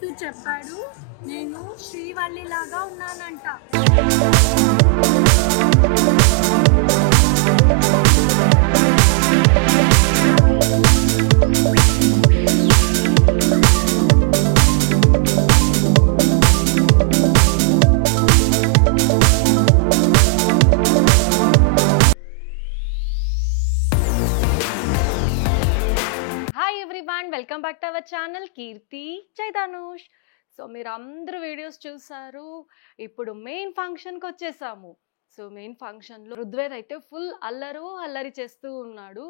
చూస్తూ చెప్పాడు, నేను శ్రీవల్లి లాగా ఉన్నానంట. Welcome back to our channel Keerthi Chaitanush. So మీరు అందరూ వీడియోస్ చూసారు. ఇప్పుడు మెయిన్ ఫంక్షన్కి వచ్చేసాము. సో మెయిన్ ఫంక్షన్లో రుద్వేద్ అయితే ఫుల్ అల్లరి చేస్తూ ఉన్నాడు.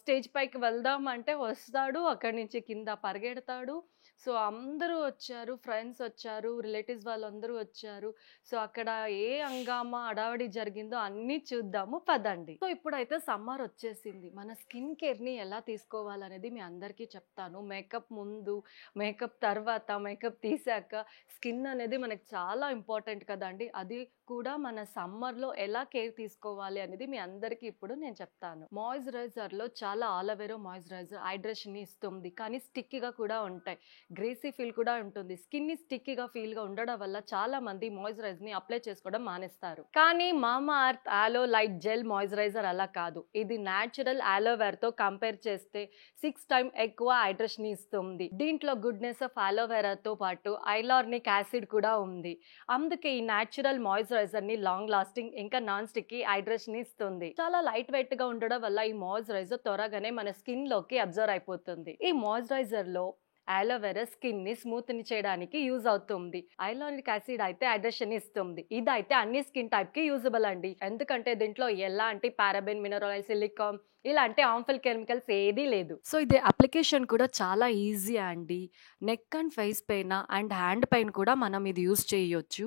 స్టేజ్ పైకి వెళ్దాం అంటే వస్తాడు, అక్కడి నుంచి కింద పరిగెడతాడు. సో అందరూ వచ్చారు, ఫ్రెండ్స్ వచ్చారు, రిలేటివ్స్ వాళ్ళందరూ వచ్చారు. సో అక్కడ ఏ హంగామా అడావడి జరిగిందో అన్నీ చూద్దాము పదండి. సో ఇప్పుడైతే సమ్మర్ వచ్చేసింది. మన స్కిన్ కేర్ని ఎలా తీసుకోవాలనేది మీ అందరికీ చెప్తాను. మేకప్ ముందు, మేకప్ తర్వాత, మేకప్ తీసాక స్కిన్ అనేది మనకు చాలా ఇంపార్టెంట్ కదండి. అది కూడా మన సమ్మర్లో ఎలా కేర్ తీసుకోవాలి అనేది మీ అందరికీ ఇప్పుడు నేను చెప్తాను. మాయిశ్చరైజర్లో చాలా ఆలోవెరా మాయిశ్చరైజర్ హైడ్రేషన్ ఇస్తుంది, కానీ స్టిక్కీగా కూడా ఉంటాయి. గ్రేసీ ఫీల్ కూడా ఉంటుంది. స్కిన్ ని స్టిక్కీగా ఫీల్గా ఉండడం వల్ల చాలా మంది మాయిశ్చరైజర్ని అప్లై చేసుకోవడం మానేస్తారు. కానీ మామా అర్త్ ఆలో లైట్ జెల్ మాయిశ్చరైజర్ అలా కాదు. ఇది న్యాచురల్ ఆలోవెరాతో కంపేర్ చేస్తే 6 times ఎక్కువ హైడ్రేషన్ ఇస్తుంది. దీంట్లో గుడ్నెస్ ఆఫ్ ఆలోవెరాతో పాటు హైలార్నిక్ యాసిడ్ కూడా ఉంది. అందుకే ఈ న్యాచురల్ మాయిశ్చరైజర్ ని లాంగ్ లాస్టింగ్ ఇంకా నాన్ స్టిక్కీ హైడ్రేషన్ ఇస్తుంది. చాలా లైట్ వెయిట్ గా ఉండడం వల్ల ఈ మాయిశ్చరైజర్ త్వరగానే మన స్కిన్ లోకి అబ్జర్వ్ అయిపోతుంది. ఈ మాయిశ్చరైజర్ లో ఆలోవెరా స్కిన్ ని స్మూత్ ని చేయడానికి యూజ్ అవుతుంది. హైలారిక్ యాసిడ్ అయితే హైడ్రేషన్ ఇస్తుంది. ఇదైతే అన్ని స్కిన్ టైప్ కి యూజబుల్ అండి. ఎందుకంటే దీంట్లో ఎలాంటి పారాబెన్, మినరల్, సిలికాన్ ఇలాంటి హార్మ్ఫుల్ కెమికల్స్ ఏదీ లేదు. సో ఇది అప్లికేషన్ కూడా చాలా ఈజీ అండి. నెక్ అండ్ ఫేస్ పైన అండ్ హ్యాండ్ పైన కూడా మనం ఇది యూజ్ చేయొచ్చు.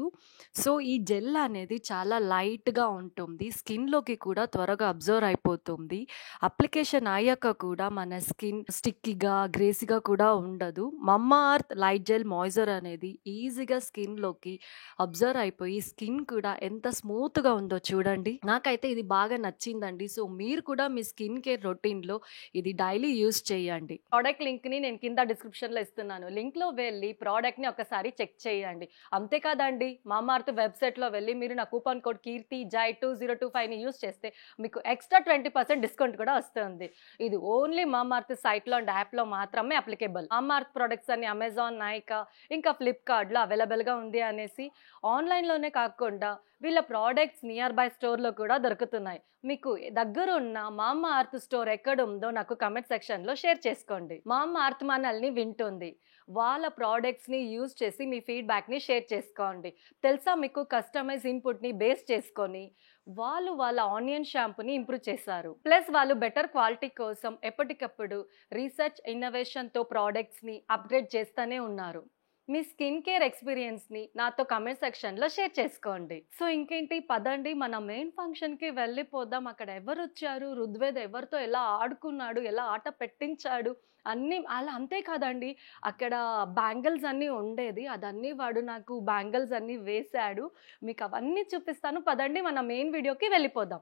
సో ఈ జెల్ అనేది చాలా లైట్గా ఉంటుంది, స్కిన్లోకి కూడా త్వరగా అబ్జర్వ్ అయిపోతుంది. అప్లికేషన్ అయ్యాక కూడా మన స్కిన్ స్టిక్కీగా, గ్రేసీగా కూడా ఉండదు. మమ్మా అర్త్ లైట్ జెల్ మాయిశ్చర్ అనేది ఈజీగా స్కిన్లోకి అబ్జర్వ్ అయిపోయి స్కిన్ కూడా ఎంత స్మూత్గా ఉందో చూడండి. నాకైతే ఇది బాగా నచ్చిందండి. సో మీరు కూడా మీ స్కిన్ కేర్ రొటీన్లో ఇది డైలీ యూజ్ చేయండి. ప్రోడక్ట్ లింక్ని నేను కింద డిస్క్రిప్షన్లో ఇస్తున్నాను. లింక్లో వెళ్ళి ప్రోడక్ట్ని ఒకసారి చెక్ చేయండి. అంతేకాదండి, మామా అర్త్ వెబ్సైట్లో వెళ్ళి మీరు నా కూపన్ కోడ్ కీర్తి జై 2025ని యూజ్ చేస్తే మీకు ఎక్స్ట్రా 20% డిస్కౌంట్ కూడా వస్తుంది. ఇది ఓన్లీ మామా అర్త్ సైట్లో అండ్ యాప్లో మాత్రమే అప్లికేబుల్. మామా అర్త్ ప్రొడక్ట్స్ అన్ని అమెజాన్, నైకా ఇంకా ఫ్లిప్కార్ట్లో అవైలబుల్గా ఉంది అనేసి ఆన్లైన్లోనే కాకుండా వీళ్ళ ప్రోడక్ట్స్ నియర్ బై స్టోర్లో కూడా దొరుకుతున్నాయి. మీకు దగ్గరున్న మామా అర్త్ స్టోర్ ఎక్కడ ఉందో నాకు కమెంట్ సెక్షన్లో షేర్ చేసుకోండి. మామా అర్త్ మనల్ని వింటుంది. వాళ్ళ ప్రోడక్ట్స్ని యూజ్ చేసి మీ ఫీడ్బ్యాక్ని షేర్ చేసుకోండి. తెలుసా మీకు, కస్టమైజ్ ఇన్పుట్ని బేస్ చేసుకొని వాళ్ళ ఆనియన్ షాంపూని ఇంప్రూవ్ చేశారు. ప్లస్ వాళ్ళు బెటర్ క్వాలిటీ కోసం ఎప్పటికప్పుడు రీసెర్చ్, ఇన్నోవేషన్తో ప్రోడక్ట్స్ని అప్గ్రేడ్ చేస్తూనే ఉన్నారు. మీ స్కిన్ కేర్ ఎక్స్పీరియన్స్ని నాతో కమెంట్ సెక్షన్లో షేర్ చేసుకోండి. సో ఇంకేంటి, పదండి మన మెయిన్ ఫంక్షన్కి వెళ్ళిపోదాం. అక్కడ ఎవరు వచ్చారు, రుద్వేద్ ఎవరితో ఎలా ఆడుకున్నాడు, ఎలా ఆట పెట్టించాడు అన్నీ అలా. అంతే కాదండి, అక్కడ బ్యాంగిల్స్ అన్నీ ఉండేది, అదన్నీ వాడు నాకు బ్యాంగిల్స్ అన్నీ వేశాడు. మీకు అవన్నీ చూపిస్తాను. పదండి మన మెయిన్ వీడియోకి వెళ్ళిపోదాం.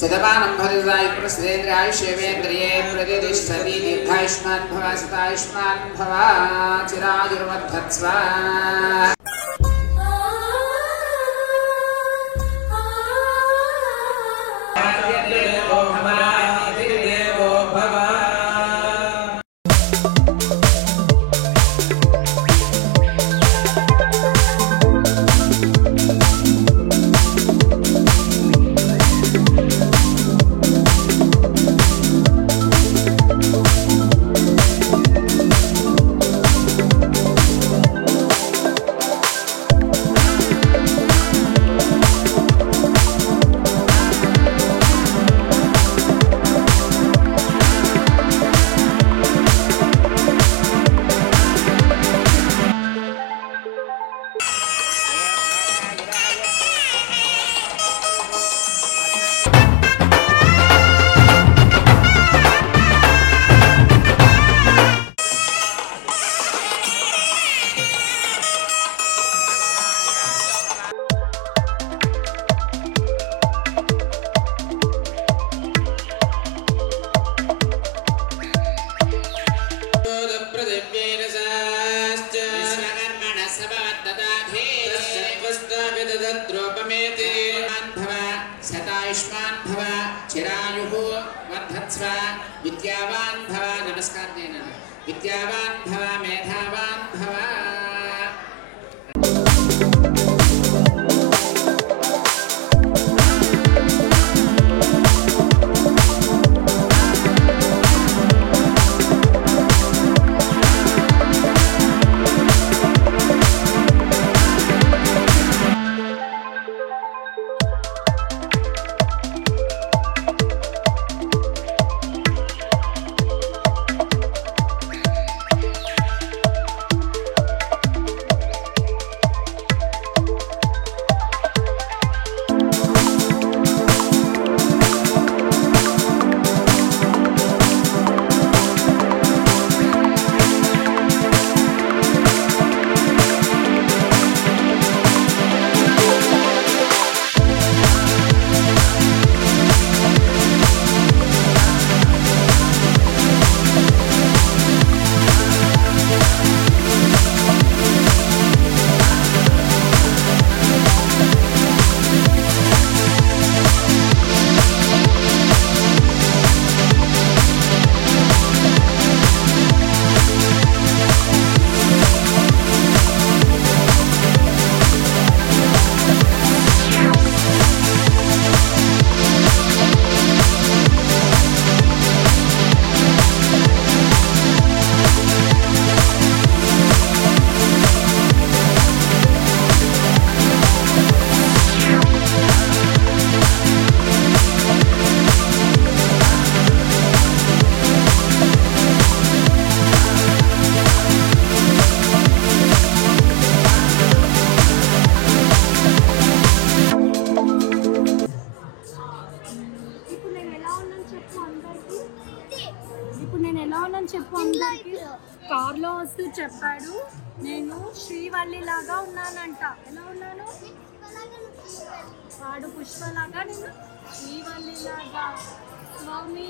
శతమానం భరితాయుష్యేంద్రియే ప్రతిష్టతి. దీర్ఘాయుష్మాన్ భవ, శతాయుష్మాన్ భవ, చిరాయుర్వర్ధత్స్వ. तद्रूपमेते भव शतायुष्मान् भव चिरायुः वर्धत्स्व विद्यावान् भव नमस्कारेण विद्यावान् भव मेधावान् भव చెప్పు అందరికి. కార్లో వస్తూ చెప్పాడు నేను శ్రీవల్లి లాగా ఉన్నానంట. ఎలా ఉన్నాను? వాడు పుష్పలాగా, నేను శ్రీవల్లి లాగా. స్వామి